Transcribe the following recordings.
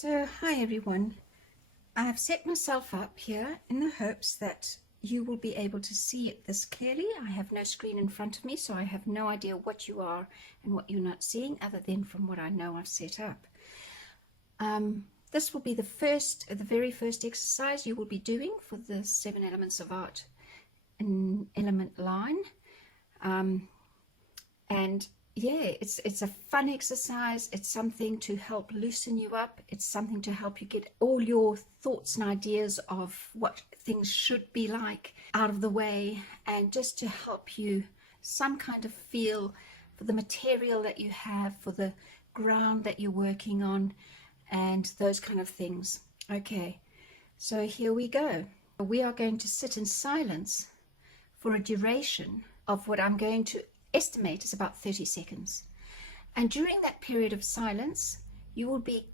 So, hi everyone. I've set myself up here in the hopes that you will be able to see it this clearly. I have no screen in front of me, so I have no idea what you are and what you're not seeing, other than from what I know I've set up. This will be the very first exercise you will be doing for the 7 elements of art in element line. And yeah, it's a fun exercise. It's something to help loosen you up. It's something to help you get all your thoughts and ideas of what things should be like out of the way, and just to help you some kind of feel for the material that you have, for the ground that you're working on, and those kind of things. Okay, so here we go. We are going to sit in silence for a duration of what I'm going to estimate is about 30 seconds. And during that period of silence, you will be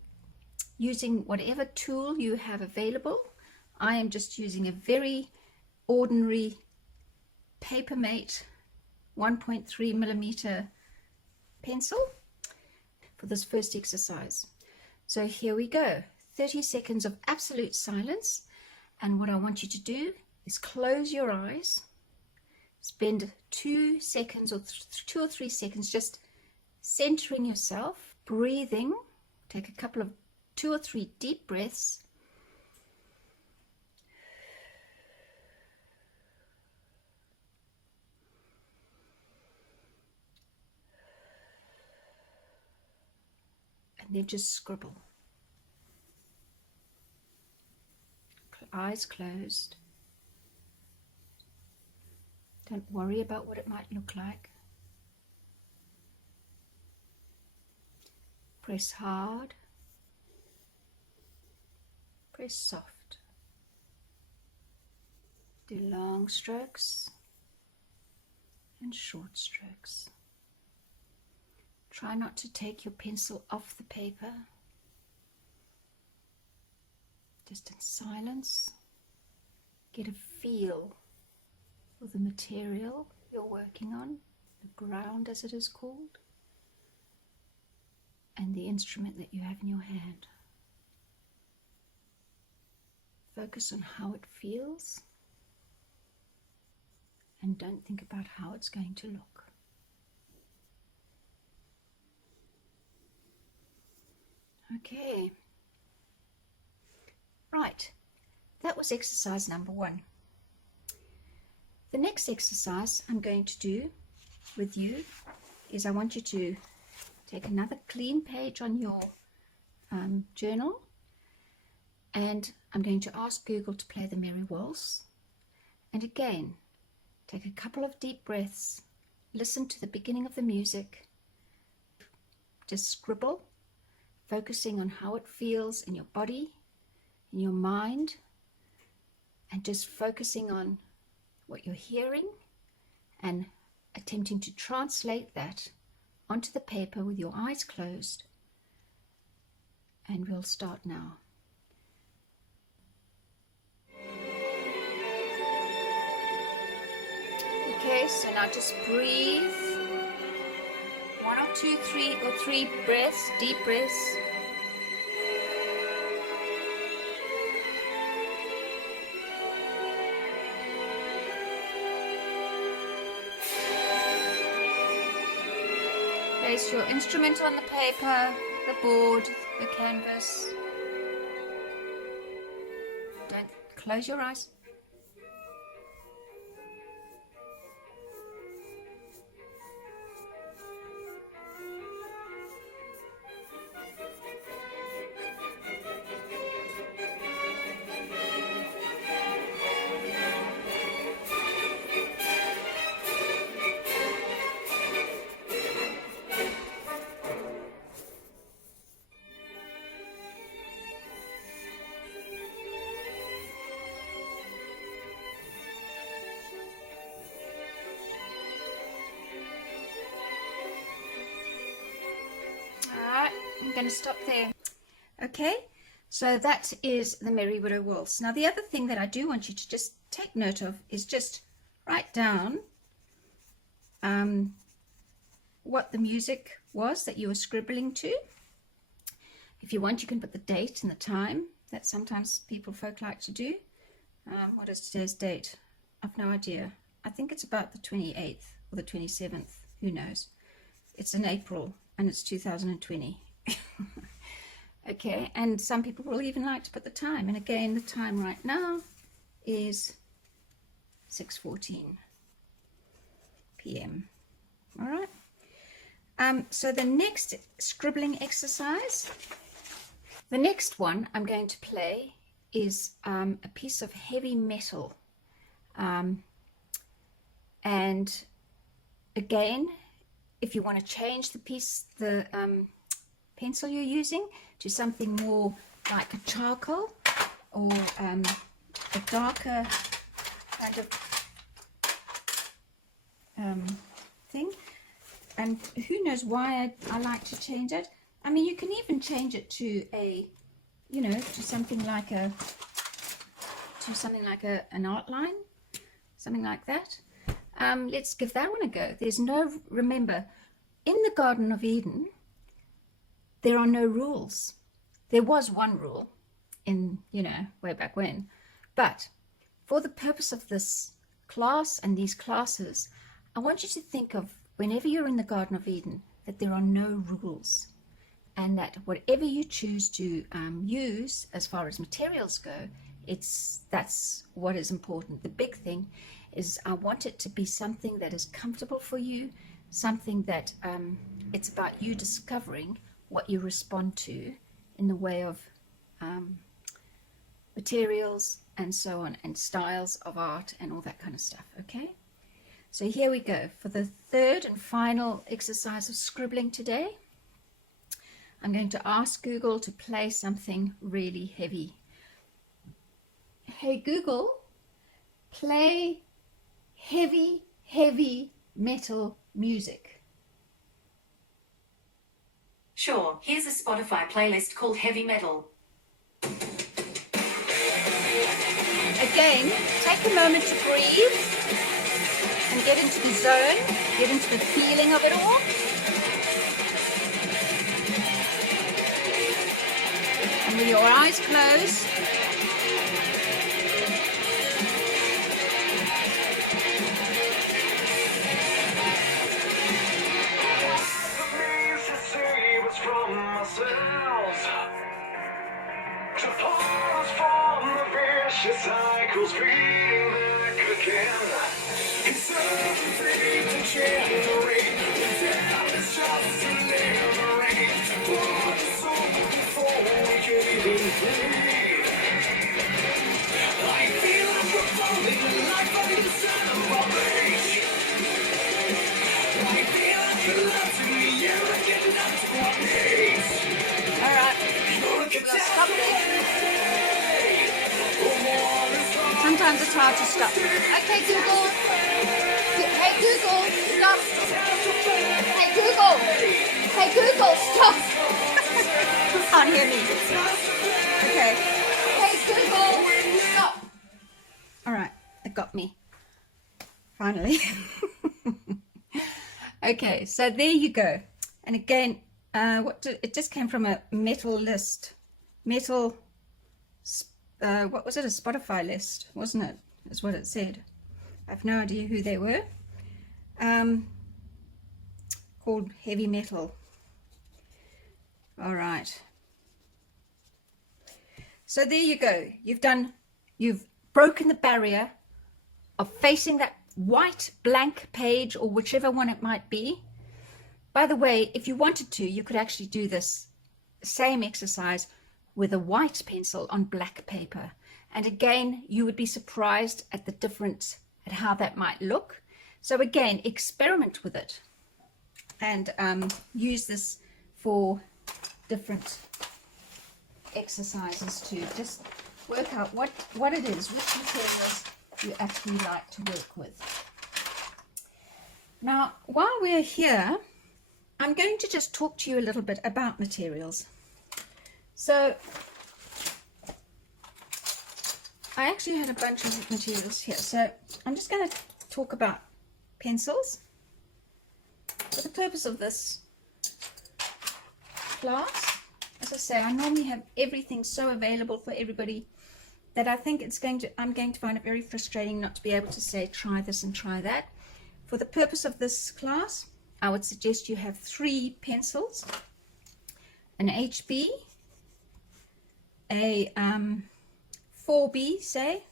using whatever tool you have available. I am just using a very ordinary Papermate 1.3 millimeter pencil for this first exercise. So here we go, 30 seconds of absolute silence. And what I want you to do is close your eyes. Spend 2 seconds or 2 or 3 seconds just centering yourself, breathing. Take a couple of 2 or 3 deep breaths. And then just scribble. Eyes closed. Don't worry about what it might look like. Press hard. Press soft. Do long strokes and short strokes. Try not to take your pencil off the paper. Just in silence, get a feel for the material you're working on, the ground as it is called, and the instrument that you have in your hand. Focus on how it feels and don't think about how it's going to look. Okay. Right, that was exercise number 1. The next exercise I'm going to do with you is I want you to take another clean page on your journal, and I'm going to ask Google to play the Merry Waltz. And again, take a couple of deep breaths, listen to the beginning of the music, just scribble, focusing on how it feels in your body, in your mind, and just focusing on what you're hearing and attempting to translate that onto the paper with your eyes closed. And we'll start now. Okay, so now just breathe. 1 or 2, 3 breaths, deep breaths. Place your instrument on the paper, the board, the canvas. Don't close your eyes. I'm going to stop there. Okay, so that is the Merry Widow Waltz. Now the other thing that I do want you to just take note of is just write down what the music was that you were scribbling to. If you want, you can put the date and the time that sometimes folk like to do. What is today's date? I've no idea. I think it's about the 28th or the 27th. Who knows? It's in April and it's 2020. Okay, and some people will even like to put the time. And again, the time right now is 6:14 p.m. All right. So the next scribbling exercise, the next one I'm going to play is a piece of heavy metal. And again, if you want to change the pencil you're using to something more like a charcoal or a darker kind of thing. And who knows why I like to change it. I mean, you can even change it to to something like an outline, something like that. Let's give that one a go. Remember, in the Garden of Eden, there are no rules. There was one rule in, way back when. But for the purpose of this class and these classes, I want you to think of whenever you're in the Garden of Eden, that there are no rules. And that whatever you choose to use as far as materials go, that's what is important. The big thing is I want it to be something that is comfortable for you, something that it's about you discovering what you respond to in the way of materials and so on, and styles of art and all that kind of stuff. Okay, so here we go for the third and final exercise of scribbling today. I'm going to ask Google to play something really heavy. Hey Google, play heavy metal music. Sure, here's a Spotify playlist called Heavy Metal. Again, take a moment to breathe and get into the zone, get into the feeling of it all. And with your eyes closed, from ourselves to pause from the vicious cycles feeding back again. It's something to generate the damage just to liberate. For the soul before we can even breathe. I feel like we're falling like on the center of our page. I feel like you're love to me, you're getting up to our knees. alright, we'll stop there. Sometimes it's hard to stop. Okay, Google. Hey, Google, stop. Hey, Google. Hey, Google, stop. You can't hear me. Okay. Hey, Google, stop. Alright, it got me. Finally. Okay, so there you go. And again, it just came from a metal list. What was it? A Spotify list, wasn't it? That's what it said. I have no idea who they were. Called heavy metal. All right. So there you go. You've broken the barrier of facing that white blank page or whichever one it might be. By the way, if you wanted to, you could actually do this same exercise with a white pencil on black paper. And again, you would be surprised at the difference, at how that might look. So again, experiment with it and use this for different exercises to just work out what it is, which materials you actually like to work with. Now, while we're here, I'm going to just talk to you a little bit about materials. So I actually had a bunch of materials here. So I'm just going to talk about pencils for the purpose of this class. as I say, I normally have everything so available for everybody that I think I'm going to find it very frustrating not to be able to say try this and try that. For the purpose of this class, I would suggest you have 3 pencils, an HB, a 4B, say,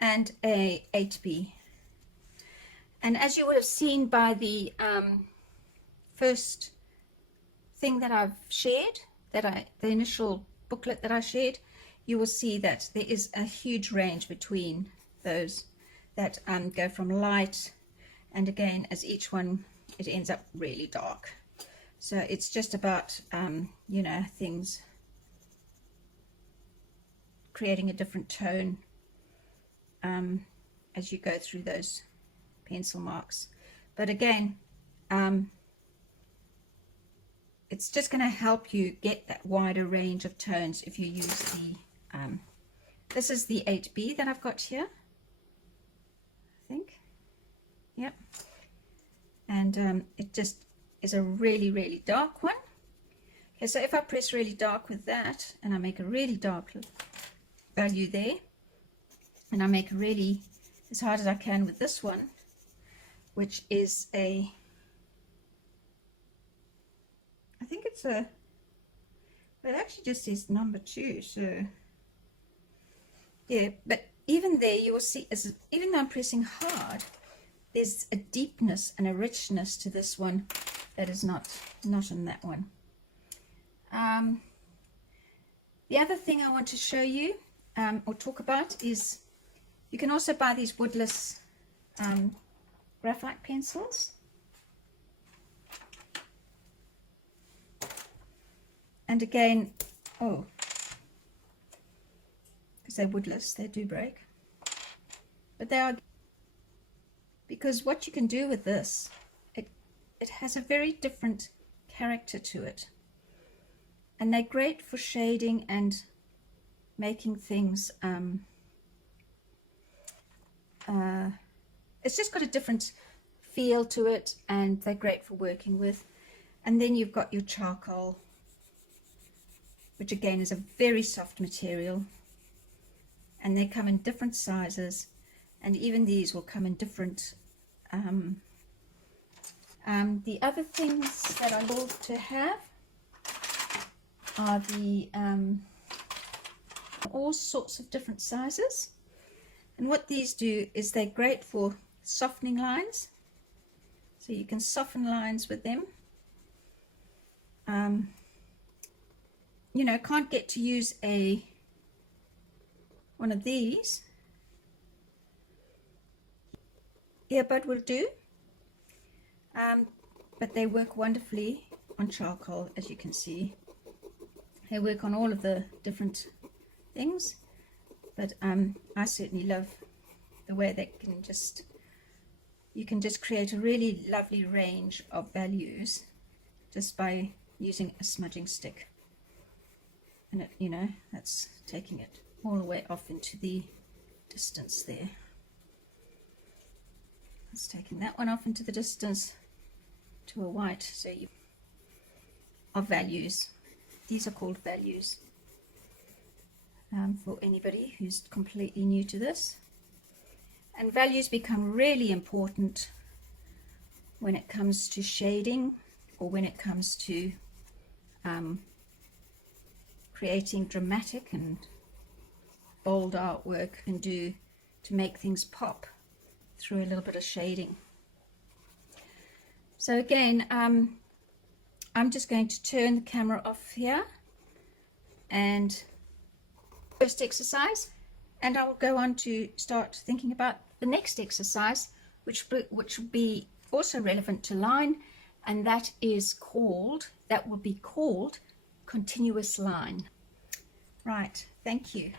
and a 8B. And as you would have seen by the first thing that I've shared, the initial booklet that I shared, you will see that there is a huge range between those that go from light, and again, as each one, it ends up really dark. So it's just about, you know, things creating a different tone as you go through those pencil marks. But again, it's just going to help you get that wider range of tones if you use the this is the 8B that I've got here, I think. Yep. And it just is a really, really dark one. Okay, so if I press really dark with that, and I make a really dark value there, and I make a really, as hard as I can with this one, which is a, I think it's a, it actually just says number 2, so yeah, but even there you will see, even though I'm pressing hard, there's a deepness and a richness to this one that is not in that one. The other thing I want to show you or talk about is you can also buy these woodless graphite pencils. And again, oh, because they're woodless, they do break. But they are, because what you can do with this, it has a very different character to it. And they're great for shading and making things, it's just got a different feel to it, and they're great for working with. And then you've got your charcoal, which again is a very soft material, and they come in different sizes, and even these will come in different the other things that I love to have are the all sorts of different sizes. And what these do is they're great for softening lines, so you can soften lines with them. You know, can't get to use one of these. Earbud will do, but they work wonderfully on charcoal, as you can see. They work on all of the different things, but I certainly love the way they can just, you can just create a really lovely range of values just by using a smudging stick. And it, you know, that's taking it all the way off into the distance there. It's taking that one off into the distance to a white, so you of values. These are called values for anybody who's completely new to this. And values become really important when it comes to shading, or when it comes to creating dramatic and bold artwork and do to make things pop through a little bit of shading. So again, I'm just going to turn the camera off here and first exercise, and I'll go on to start thinking about the next exercise, which will be also relevant to line, and that will be called continuous line. Right, thank you.